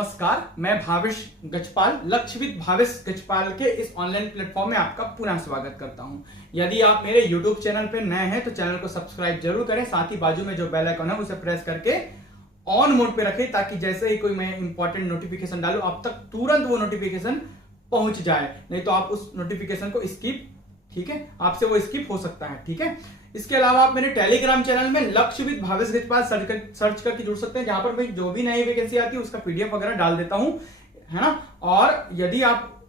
नमस्कार, मैं भावेश गजपाल लक्षविद भावेश गजपाल के इस ऑनलाइन प्लेटफॉर्म में आपका पुनः स्वागत करता हूं। यदि आप मेरे YouTube चैनल पर नए हैं तो चैनल को सब्सक्राइब जरूर करें, साथ ही बाजू में जो बेल आइकन है उसे प्रेस करके ऑन मोड पे रखें ताकि जैसे ही कोई मैं इंपॉर्टेंट नोटिफिकेशन डालूं आप तक तुरंत वो नोटिफिकेशन पहुंच जाए, नहीं तो आप उस नोटिफिकेशन को स्किप, ठीक है, आपसे वो स्किप हो सकता है। ठीक है, इसके अलावा आप मेरे टेलीग्राम चैनल में लक्षविद भावेश गजपाल सर्च करके जुड़ सकते हैं, जहां पर मैं जो भी नई वैकेंसी आती है उसका पीडीएफ वगैरह डाल देता हूं, है ना। और यदि आप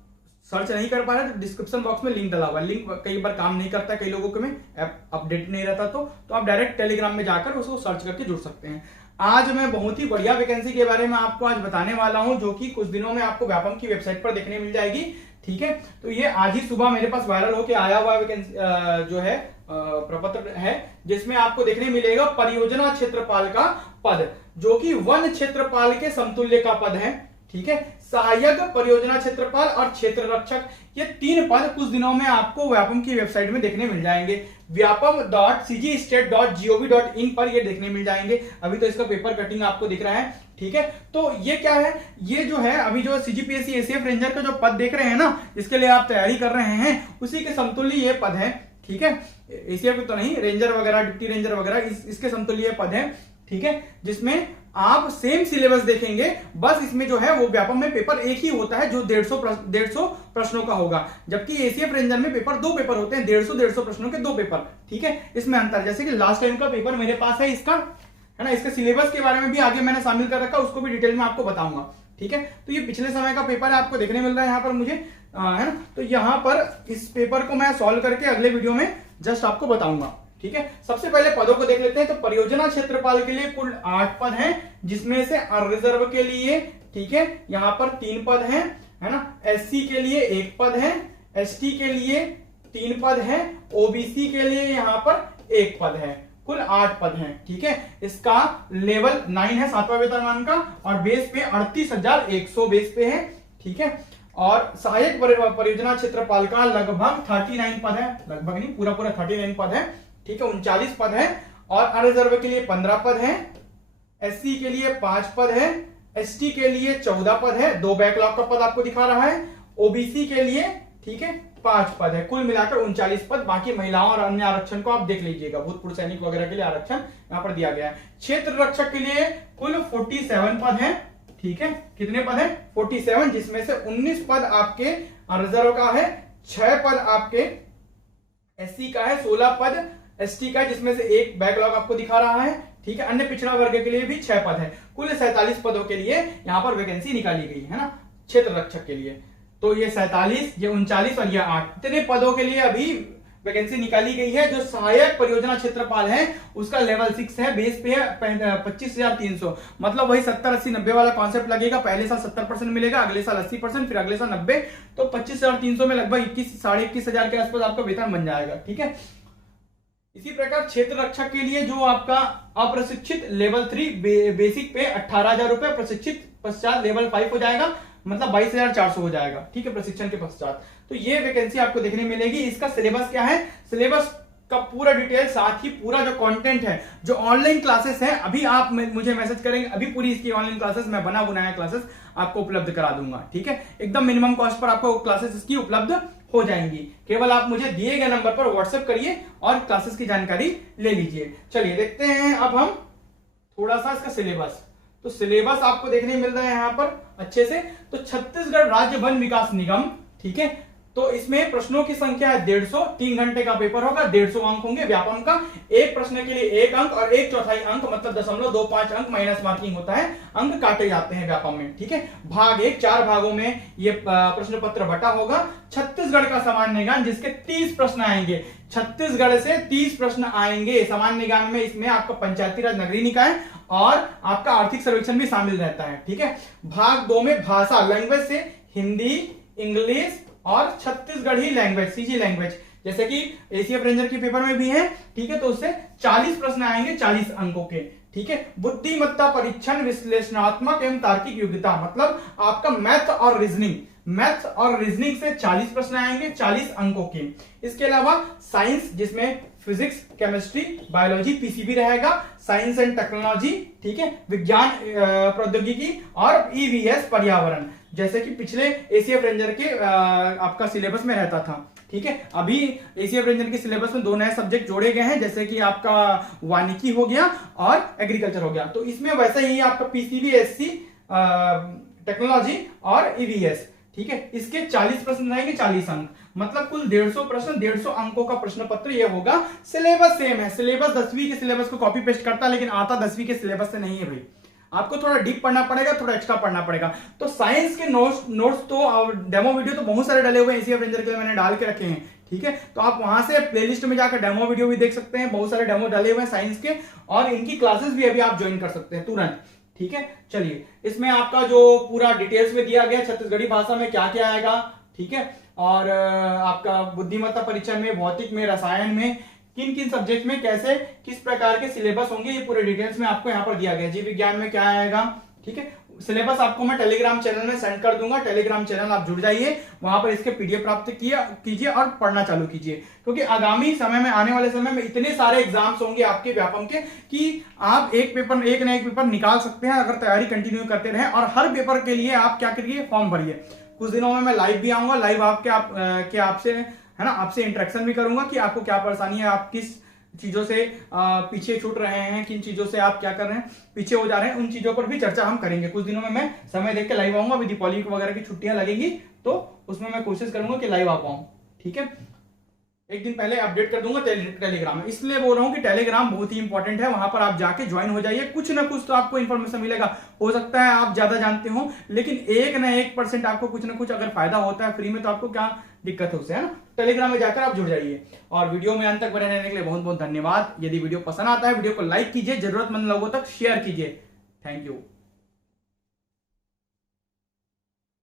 सर्च नहीं कर पा रहे तो डिस्क्रिप्शन बॉक्स में लिंक डला हुआ है। लिंक कई बार काम नहीं करता, कई लोगों के में अपडेट नहीं रहता, तो आप डायरेक्ट टेलीग्राम में जाकर उसको सर्च करके जुड़ सकते हैं। आज मैं बहुत ही बढ़िया वैकेंसी के बारे में आपको आज बताने वाला हूं, जो कि कुछ दिनों में आपको व्यापम की वेबसाइट पर देखने मिल जाएगी। ठीक है, तो ये आज ही सुबह मेरे पास वायरल होके आया हुआ वैकेंसी जो है प्रपत्र है, जिसमें आपको देखने मिलेगा परियोजना क्षेत्रपाल का पद, जो कि वन क्षेत्रपाल के समतुल्य का पद है। ठीक है, सहायक परियोजना क्षेत्रपाल और क्षेत्र रक्षक, ये तीन पद कुछ दिनों में आपको व्यापम की वेबसाइट में देखने मिल जाएंगे। vyapam.cgstate.gov.in पर ये देखने मिल जाएंगे। अभी तो इसका पेपर कटिंग आपको दिख रहा है। ठीक है, तो ये क्या है, ये जो है अभी जो सीजीपीएससी एसीएफ रेंजर का जो पद देख रहे हैं ना, इसके लिए आप तैयारी कर रहे हैं, उसी के समतुल्य ये पद है। ठीक है, एसीएफ तो नहीं, रेंजर वगैरह, डिप्टी रेंजर वगैरह, इसके समतुल्य पद है। ठीक है, जिसमें आप सेम सिलेबस देखेंगे, बस इसमें जो है वो व्यापम में पेपर एक ही होता है जो 150 प्रश्नों का होगा, जबकि एसीएफ रेंजर में पेपर दो पेपर होते हैं, 150 प्रश्नों के दो पेपर। ठीक है, इसमें अंतर, जैसे कि लास्ट टाइम का पेपर मेरे पास है इसका, है ना, इसके सिलेबस के बारे में भी आगे मैंने शामिल कर रखा, उसको भी डिटेल में आपको बताऊंगा। ठीक है, तो ये पिछले समय का पेपर है, आपको देखने मिल रहा है यहाँ पर मुझे, है ना। तो यहाँ पर इस पेपर को मैं सॉल्व करके अगले वीडियो में जस्ट आपको बताऊंगा। ठीक है, सबसे पहले पदों को देख लेते हैं। तो परियोजना क्षेत्रपाल के लिए कुल 8 पद हैं, जिसमें से अनरिजर्व के लिए, ठीक है, यहाँ पर 3 पद हैं, है ना। एससी के लिए 1 पद है, एसटी के लिए 3 पद है, ओबीसी के लिए यहाँ पर 1 पद है, कुल 8 पद हैं। ठीक है, इसका लेवल 9 है, 7वां वेतनमान का, और बेस पे 38,100 बेस पे है। ठीक है, और सहायक परियोजना क्षेत्रपाल का लगभग 39 पद है, लगभग नहीं, पूरा 39 पद है। ठीक है, 39 पद है, और अनरिजर्व के लिए 15 पद है, एससी के लिए 5 पद है, एसटी के लिए 14 पद है, 2 बैकलॉग का पद आपको दिखा रहा है, ओबीसी के लिए, ठीक है, 5 पद है, कुल मिलाकर 39 पद। बाकी महिलाओं और अन्य आरक्षण को आप देख लीजिएगा, भूतपूर्व सैनिक वगैरह के लिए आरक्षण यहां पर दिया गया है। क्षेत्र रक्षक के लिए कुल 47 पद है। ठीक है, कितने पद है? 47, जिसमें से 19 पद आपके अनरिजर्व का है, 6 पद आपके एससी का है, 16 पद एसटी का है, जिसमें से 1 बैकलॉग आपको दिखा रहा है। ठीक है, अन्य पिछड़ा वर्ग के लिए भी 6 पद है, कुल 47 पदों के लिए यहां पर वैकेंसी निकाली गई है ना, क्षेत्र रक्षक के लिए। तो ये 47, ये 39 और ये 8, इतने पदों के लिए अभी वैकेंसी निकाली गई है। जो सहायक परियोजना क्षेत्रपाल है उसका लेवल 6 है, बेस पे है 25,300, मतलब वही 70, 80, 90 वाला कॉन्सेप्ट लगेगा। पहले साल 70% मिलेगा, अगले साल 80%, फिर अगले साल 90, तो 25,300 में लगभग 21,000 के आसपास आपका वेतन बन जाएगा। ठीक है, इसी प्रकार क्षेत्र रक्षक के लिए जो आपका अप्रशिक्षित लेवल 3 बेसिक पे 18,000 रुपए, प्रशिक्षित पश्चात लेवल 5 हो जाएगा, मतलब 22,400 हो जाएगा। ठीक है, प्रशिक्षण के पश्चात। तो ये वैकेंसी आपको देखने मिलेगी। इसका सिलेबस क्या है, सिलेबस का पूरा डिटेल, साथ ही पूरा जो कंटेंट है, जो ऑनलाइन क्लासेस है, अभी आप मुझे मैसेज करेंगे, अभी पूरी इसकी ऑनलाइन क्लासेस मैं बना बनाया क्लासेस आपको उपलब्ध करा दूंगा। ठीक है, एकदम मिनिमम कॉस्ट पर आपको क्लासेस इसकी उपलब्ध हो जाएंगी। केवल आप मुझे दिए गए नंबर पर व्हाट्सएप करिए और क्लासेस की जानकारी ले लीजिए। चलिए देखते हैं अब हम थोड़ा सा इसका सिलेबस। तो सिलेबस आपको देखने मिल रहा है यहाँ पर अच्छे से। तो छत्तीसगढ़ राज्य वन विकास निगम, ठीक है, तो इसमें प्रश्नों की संख्या है 150, 3 घंटे का पेपर होगा, 150 अंक होंगे व्यापम का। एक प्रश्न के लिए 1 अंक और 1/4 अंक, मतलब 0.25 अंक माइनस मार्किंग होता है, अंक काटे जाते हैं व्यापम में। ठीक है, भाग 1, 4 भागों में ये प्रश्न पत्र बटा होगा। छत्तीसगढ़ का सामान्य ज्ञान, जिसके 30 प्रश्न आएंगे, छत्तीसगढ़ से 30 प्रश्न आएंगे सामान्य ज्ञान में। इसमें आपका पंचायती राज नगरीय निकाय और आपका आर्थिक सर्वेक्षण भी शामिल रहता है। ठीक है, भाग 2 में भाषा, लैंग्वेज से हिंदी, इंग्लिश और छत्तीसगढ़ी लैंग्वेज, सीजी लैंग्वेज, जैसे कि एसीएफ रेंजर के पेपर में भी है। ठीक है, तो उससे 40 प्रश्न आएंगे 40 अंकों के। ठीक है, बुद्धिमत्ता परीक्षण, विश्लेषणात्मक एवं तार्किक योग्यता, मतलब आपका मैथ और रीजनिंग से 40 प्रश्न आएंगे 40 अंकों के। इसके अलावा साइंस, जिसमें फिजिक्स, केमिस्ट्री, बायोलॉजी, पीसीबी रहेगा, साइंस एंड टेक्नोलॉजी, ठीक है, विज्ञान प्रौद्योगिकी और ईवीएस पर्यावरण, जैसे कि पिछले एसीएफ रेंजर के आपका सिलेबस में रहता था। ठीक है, अभी एसीएफ रेंजर के सिलेबस में 2 नए सब्जेक्ट जोड़े गए हैं, जैसे कि आपका वानिकी हो गया और एग्रीकल्चर हो गया। तो इसमें वैसे ही आपका पीसीबी, एससी, टेक्नोलॉजी और ईवीएस, ठीक है, इसके 40 प्रश्न रहेंगे, 40 अंक, मतलब कुल 150 प्रश्न, 150 अंकों का प्रश्न पत्र ये होगा। सिलेबस सेम है, सिलेबस 10वीं के सिलेबस को कॉपी पेस्ट करता है, लेकिन आता 10वीं के सिलेबस से नहीं है भाई। आपको थोड़ा डीप पढ़ना पड़ेगा, थोड़ा एक्स्ट्रा पढ़ना पड़ेगा। तो साइंस के नोट्स तो डेमो वीडियो तो बहुत सारे डले हुए हैं एसीएफ रेंजर के लिए, मैंने डाल के रखे हैं। ठीक है, तो आप वहां से प्लेलिस्ट में जाकर डेमो वीडियो भी देख सकते हैं, बहुत सारे डेमो डाले हुए हैं साइंस के, और इनकी क्लासेस भी अभी आप ज्वाइन कर सकते हैं तुरंत। ठीक है, चलिए, इसमें आपका जो पूरा डिटेल्स में दिया गया छत्तीसगढ़ी भाषा में क्या क्या आएगा, ठीक है, और आपका बुद्धिमत्ता परीक्षा में, भौतिक में, रसायन में, किन किन सब्जेक्ट में कैसे किस प्रकार के सिलेबस होंगे, ये पूरे डिटेल्स में आपको यहाँ पर दिया गया। जीव विज्ञान में क्या आएगा, ठीक है, सिलेबस आपको मैं टेलीग्राम चैनल में सेंड कर दूंगा। टेलीग्राम चैनल आप जुड़ जाइए, वहां पर इसके पीडीएफ प्राप्त कीजिए और पढ़ना चालू कीजिए, क्योंकि आगामी समय में, आने वाले समय में इतने सारे एग्जाम्स होंगे आपके व्यापम के कि आप एक ना एक पेपर निकाल सकते हैं अगर तैयारी कंटिन्यू करते रहे। और हर पेपर के लिए आप क्या करिए, फॉर्म भरिए। कुछ दिनों में मैं लाइव भी आऊंगा, लाइव आपसे है ना, आपसे इंटरेक्शन भी करूंगा कि आपको क्या परेशानी है, आप किस चीजों से पीछे छूट रहे हैं, किन चीजों से आप क्या कर रहे हैं, पीछे हो जा रहे हैं, उन चीजों पर भी चर्चा हम करेंगे। कुछ दिनों में मैं समय देख के लाइव आऊंगा, अभी दीपावली वगैरह की छुट्टियां लगेंगी तो उसमें मैं कोशिश करूंगा कि लाइव आ पाऊं। ठीक है, एक दिन पहले अपडेट कर दूंगा टेलीग्राम में। इसलिए बोल रहा हूं कि टेलीग्राम बहुत ही इंपॉर्टेंट है, वहां पर आप जाके ज्वाइन हो जाइए, कुछ ना कुछ तो आपको इन्फॉर्मेशन मिलेगा। हो सकता है आप ज्यादा जानते हो, लेकिन 1% आपको कुछ ना कुछ अगर फायदा होता है फ्री में, तो आपको क्या दिक्कत है उससे, है ना। टेलीग्राम में जाकर आप जुड़ जाइए। और वीडियो में अंत तक बने रहने के लिए बहुत बहुत धन्यवाद। यदि वीडियो पसंद आता है, वीडियो को लाइक कीजिए, जरूरतमंद लोगों तक शेयर कीजिए। Thank you.